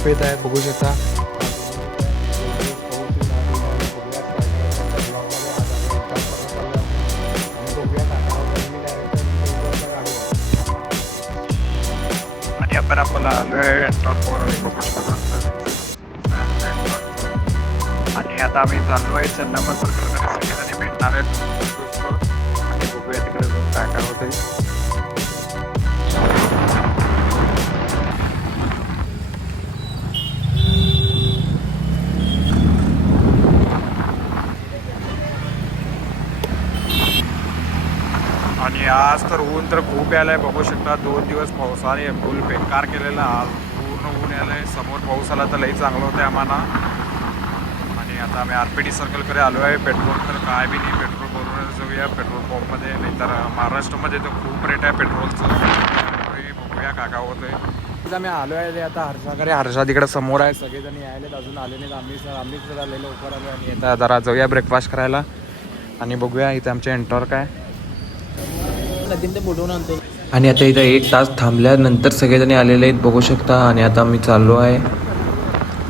खूप येत आहे बघू शकता. आणि आपण आलोय बघू शकता. आणि आता आम्ही चाललो आहे चंदामसूर सगळ्यांनी भेटणार आहेत आणि बघूया तिकडे काय काय होतंय. आणि आज तर ऊन तर खूप यायला आहे बघू शकता. 2 दिवस पावसाने फुल बेकार केलेला. आज पूर्ण ऊन यायला आहे. समोर पाऊस आला तर लई चांगलं होतं आम्हाला. आणि आता आम्ही RPT सर्कलकडे आलो आहे. पेट्रोल तर काय बी नाही, पेट्रोल भरून जाऊया पेट्रोल पंपमध्ये. नाहीतर महाराष्ट्रामध्ये तर खूप रेट आहे पेट्रोलचं. बघूया काय काय होतं आहे. आम्ही आलो आहे आता हर्षाकडे. हर्षा तिकडे समोर आहे. सगळेजण यायलेत, अजून आले नाहीत. आम्हीच जरा लवकर आलो आणि आता जरा जाऊया ब्रेकफास्ट करायला आणि बघूया इथे आमच्या एंटर काय. आणि आता इथं 1 तास थांबल्यानंतर सगळेजण आलेले आहेत बघू शकता. आणि आता आम्ही चाललो आहे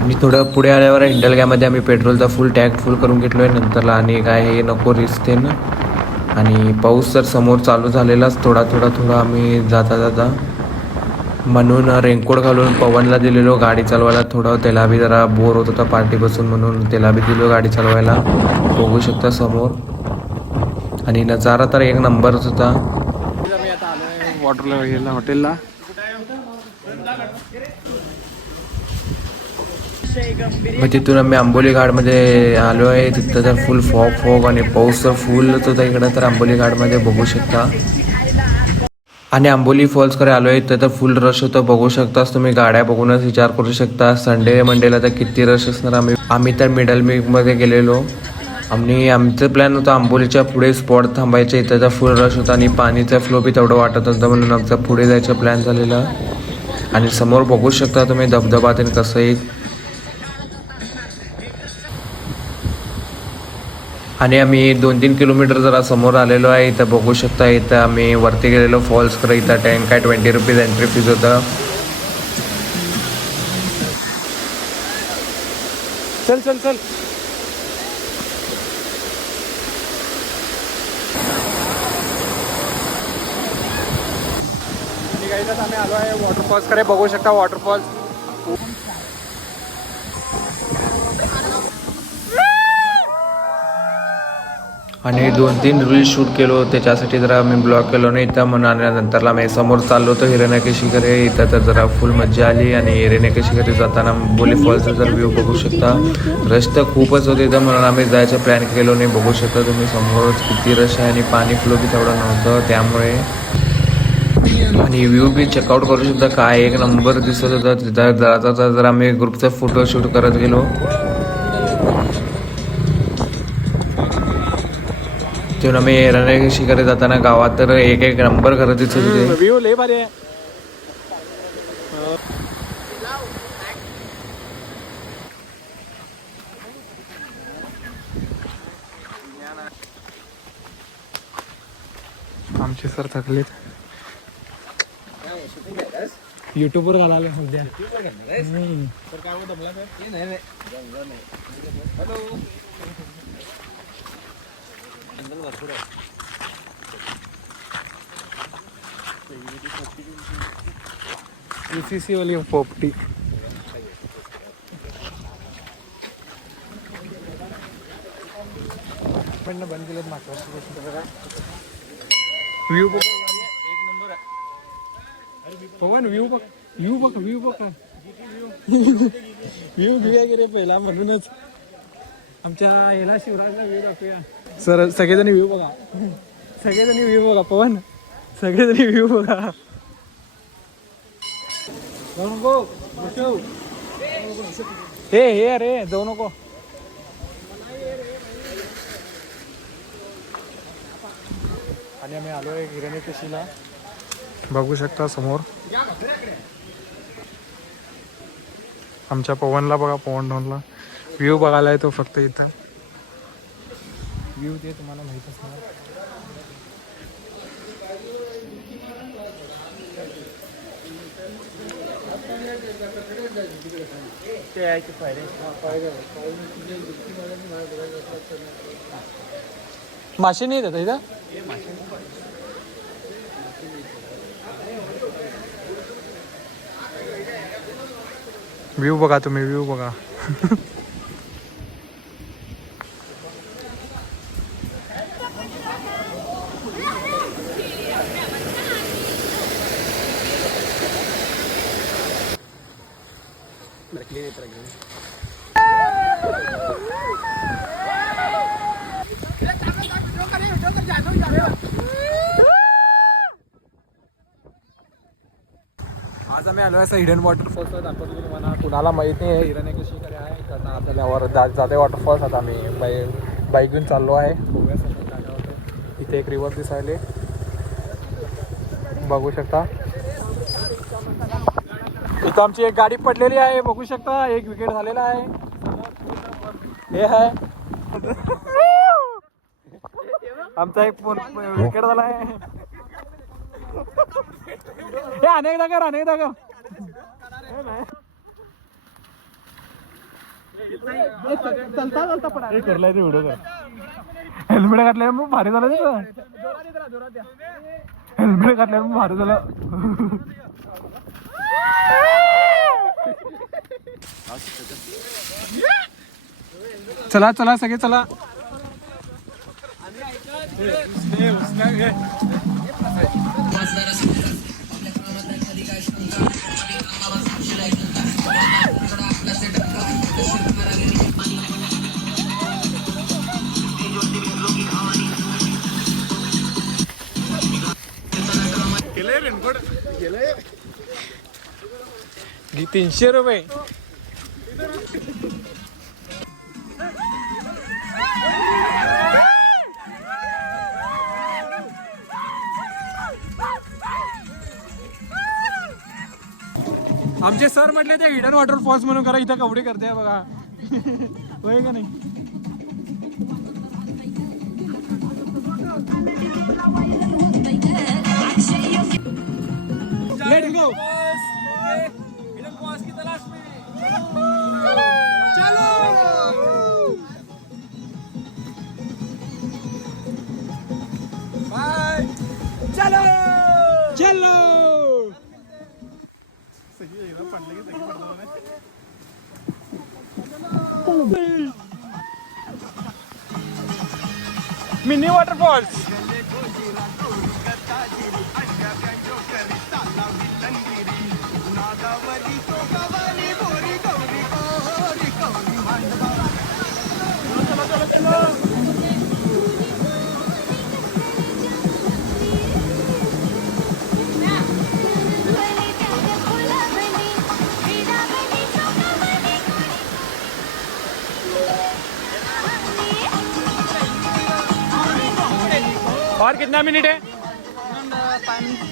आणि थोडं पुढे आल्यावर हिंडलग्यामध्ये आम्ही पेट्रोलचा फुल टँक फुल करून घेतलो आहे नंतरला. आणि काय हे नको रिस्क आहे ना. आणि पाऊस तर समोर चालू झालेलाच थोडा आम्ही जाता म्हणून रेनकोट घालून पवनला दिलेलो गाडी चालवायला. थोडं त्याला बी जरा बोर होत होता पार्टीपासून म्हणून त्याला बी दिलो गाडी चालवायला. बघू शकता समोर. आणि नजारा तर एक नंबरच होता. आम्ही आता आलोय वॉटरला हॉटेलला. मग तिथून आम्ही आंबोली घाटमध्ये आलो आहे. तिथं तर फुल फॉग आणि पाऊस तर फुलच होता इकडं तर आंबोली घाटमध्ये बघू शकता. आणि आंबोली फॉल्सकडे आलो आहे तर फुल रश होतं बघू शकताच तुम्ही. गाड्या बघूनच विचार करू शकता संडे मंडेला तर किती रश असणार. आम्ही तर मिडल मध्ये गेलेलो आणि आमचं प्लॅन होता आंबोलीच्या पुढे स्पॉट थांबायचे. इथं फुल रश होता आणि पाणीचा फ्लो बी तेवढं वाटत होतं म्हणून आमचा पुढे जायचा प्लॅन झालेला. आणि समोर बघू शकता तुम्ही धबधबा ते कसं येईल. आणि आम्ही 2-3 किलोमीटर जरा समोर आलेलो आहे. इथं बघू शकता. इथं आम्ही वरती गेलेलो फॉल्सकडे. इथं टँक काय 20 रुपीज एंट्री फीज होता. चल चल चल. आम्ही आलो आहे वॉटरफॉल्सकडे बघू शकता. वॉटरफॉल्स आणि 2-3 रील्स शूट केलो त्याच्यासाठी जरा आम्ही ब्लॉग केलो नाही इथं म्हणून. आणि नंतरला आम्ही समोर चाललो होतो हिरण्यकेशीकडे. इथं तर जरा फुल मज्जा आली. आणि हिरण्यकेशीकडे जाताना बोली फॉल्सचा जर व्ह्यू बघू शकता. रश तर खूपच होते इथं म्हणून आम्ही जायचं प्लॅन केलो नाही. बघू शकता तुम्ही समोरच किती रश आहे आणि पाणी फ्लो बी तेवढं नव्हतं त्यामुळे. आणि व्ह्यू बी चेकआउट करू शकता काय एक नंबर दिसत होता तिथं. जर आम्ही ग्रुपचा फोटो शूट करत गेलो. तिथून आम्ही हिरण्यकेशीकडे जाताना गावात तर एक नंबर करत दिसत होते. व्ह्यू लय भारी आहे. आमचे सर थकलेत. युट्यूबवर घालायला सध्या. UCC वाली पोपटी. पण बंद केलेत मागच्या वर्षी. व्ह्यू बघ एक नंबर आहे. पवन व्ह्यू बघ व्ह्यू बघ व्ह्यू घेऊया की रे पहिला म्हणूनच आमच्या याला शिवराजला व्ह्यू दाखवूया. सर सगळेजणी व्ह्यू बघा. सगळेजणी व्ह्यू बघा. पवन सगळेजणी व्ह्यू बघा. जाऊ नको हे अरे जाऊ नको. आणि आम्ही आलो आहे हिरण्यकेशीला बघू शकता समोर. आमच्या पवनला बघा. पवन ढोनला व्ह्यू बघायला आहे तो फक्त इथं. व्ह्यू ते तुम्हाला माहीत असणार. मासे नाही येतात इथं. व्ह्यू बघा तुम्ही, व्ह्यू बघा. आज आम्ही आलो असं हिडन वॉटरफॉल्स दाखवतो तुम्हाला. कुणाला माहीत नाही हिरण कशी काय आहे, कारण आपल्याला वर जाते वॉटरफॉल्स. आता आम्ही बाईक घेऊन चाललो आहे. बघूया समोर काय होतं. इथे एक रिव्हर दिसायले, बघू शकता. इथं आमची एक गाडी पडलेली आहे, बघू शकता. एक विकेट झालेला आहे. हे आहे आमचा एक विकेट झाला आहे. हे अनेकदा कर, अनेकदा कर. करलाय ते व्हिडिओ कर. हेल्मेट घातल्यावर मग भारी झालं तिथं. हेल्मेट घातल्यावर मग भारी झालं. चला चला सगळे चला. ₹300. आमचे सर म्हटले ते हिडन वॉटरफॉल्स म्हणून करा, इथं कवडे करते बघा. होय का नाही. Let's go. चलो बाय. चलो चलो. Mini waterfalls. और कितना मिनट है?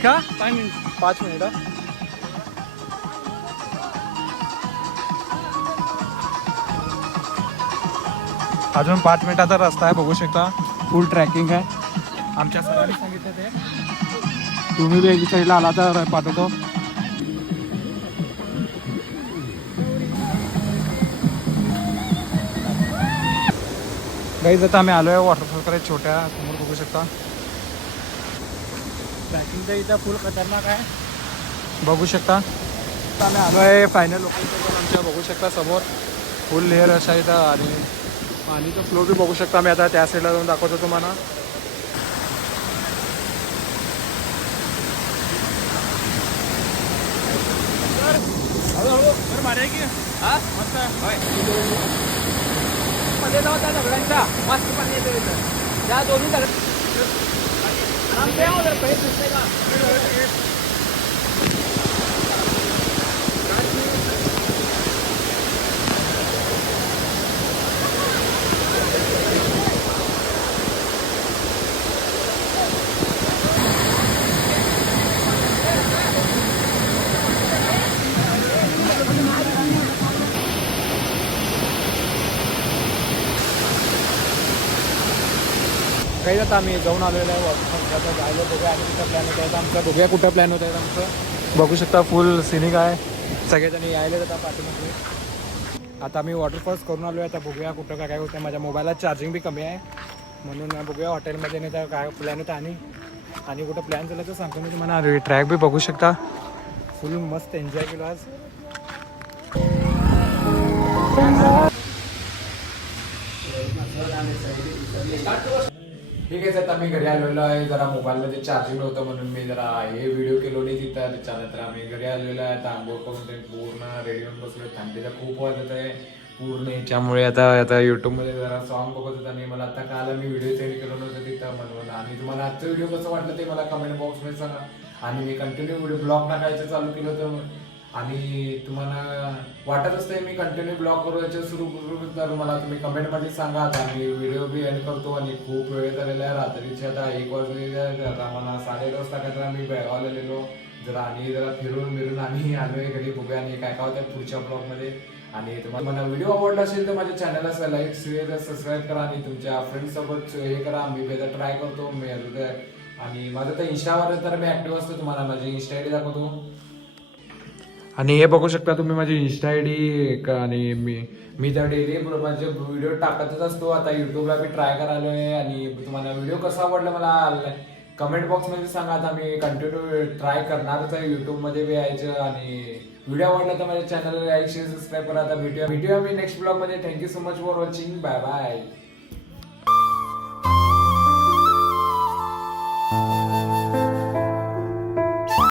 क्या 5 मिनट. अजून 5 मिनिटाचा रस्ता आहे, बघू शकता. फुल ट्रॅकिंग आहे. आमच्या सरांनी सांगितलं ते. तुम्ही बी एक साईडला आला तर पाठवतो. गाईज आता आम्ही आलो आहे वॉटरफॉल कडे. छोट्या समोर बघू शकता. ट्रॅकिंगचं इथं फुल खतरनाक आहे, बघू शकता. आता आम्ही आलो आहे फायनल लोकेशन आमच्या. बघू शकता समोर फुल लेअर अशा इथं. आणि पाणीचं फ्लो बी बघू शकता. मी आता त्या साईडला जाऊन दाखवतो तुम्हाला. मध्ये जाऊ त्या दगडांच्या मस्त पाणी येतं तिथं. त्या दोन्ही दगड काही आता आम्ही जाऊन आलेलो आहे वॉटरफॉल. आता जायला बघूया आणि कुठं प्लॅन होत आहे आमचा. बघूया कुठं प्लॅन होत आहे आमचं. बघू शकता फुल सिनिक आहे. सगळेजणी यायला जातात पाठीमागे. आता मी वॉटरफॉल्स करून आलो आहे. आता बघूया कुठं काय काय होतं. माझ्या मोबाईलला चार्जिंग बी कमी आहे म्हणून बघूया हॉटेलमध्ये नाही तर काय प्लॅन होता. आणि कुठं प्लॅन झालं तर सांगतो मी तुम्हाला. ट्रॅक बी बघू शकता. फुल मस्त एन्जॉय केलो आज. ठीक आहे. आता मी घरी आलेलो आहे. जरा मोबाईलमध्ये चार्जिंग नव्हतं म्हणून मी जरा हे व्हिडिओ केलो नाही तिथं. त्याच्यानंतर आम्ही घरी आलेलो आहे. आता आंघोळ करून ते पूर्ण रेडी होऊन बसलो. थंडीचा खूप वाजत आहे पूर्ण याच्यामुळे. आता यूट्यूबमध्ये जरा सॉन्ग बघत होता आणि मला आता काल मी व्हिडिओ सेंड केलो नव्हतं तिथं म्हणून. आणि तुम्हाला आजचं व्हिडिओ कसं वाटलं ते मला कमेंट बॉक्समध्ये सांगा. आणि मी कंटिन्यू व्हिडिओ ब्लॉग टाकायचं चालू केलं होतं. आणि तुम्हाला वाटत असते मी कंटिन्यू ब्लॉग करायचं सुरू करू तर मला तुम्ही कमेंटमध्ये सांगा. आता मी व्हिडिओ बी एंड करतो. आणि खूप वेळ झालेला आहे. रात्रीचे आता 1 वाजलेले आहे. आता मला 8:30 वाजता काय तर आम्ही बेळगावला आलेलो. जरा फिरून आम्ही आलोय घरी. बघूया आणि काय काय होतं पुढच्या ब्लॉगमध्ये. आणि तुम्हाला व्हिडिओ आवडला असेल तर माझ्या चॅनलला लाईक शेअर सबस्क्राईब करा. आणि तुमच्या फ्रेंड्ससोबत हे करा. मी बेदा ट्राय करतो. आणि माझं तर इंस्टावर तर मी ॲक्टिव्ह असतो. तुम्हाला माझी इंस्टा आय डी दाखवतो. आणि हे बघू शकता तुम्ही माझी इंस्टा आय डी. आणि मी तर डेली माझे व्हिडिओ टाकतच असतो. आता यूट्यूबला मी ट्राय करायलो आहे. आणि तुम्हाला व्हिडिओ कसा आवडला मला कमेंट बॉक्समध्ये सांगा. आता मी कंटिन्यू ट्राय करणारच आहे यूट्यूबमध्ये बी यायचं. आणि व्हिडिओ आवडला तर माझ्या चॅनलला लाईक शेअर सबस्क्राईब करा. आता भेटूया मी नेक्स्ट ब्लॉगमध्ये. Thank you so much for watching. Bye bye.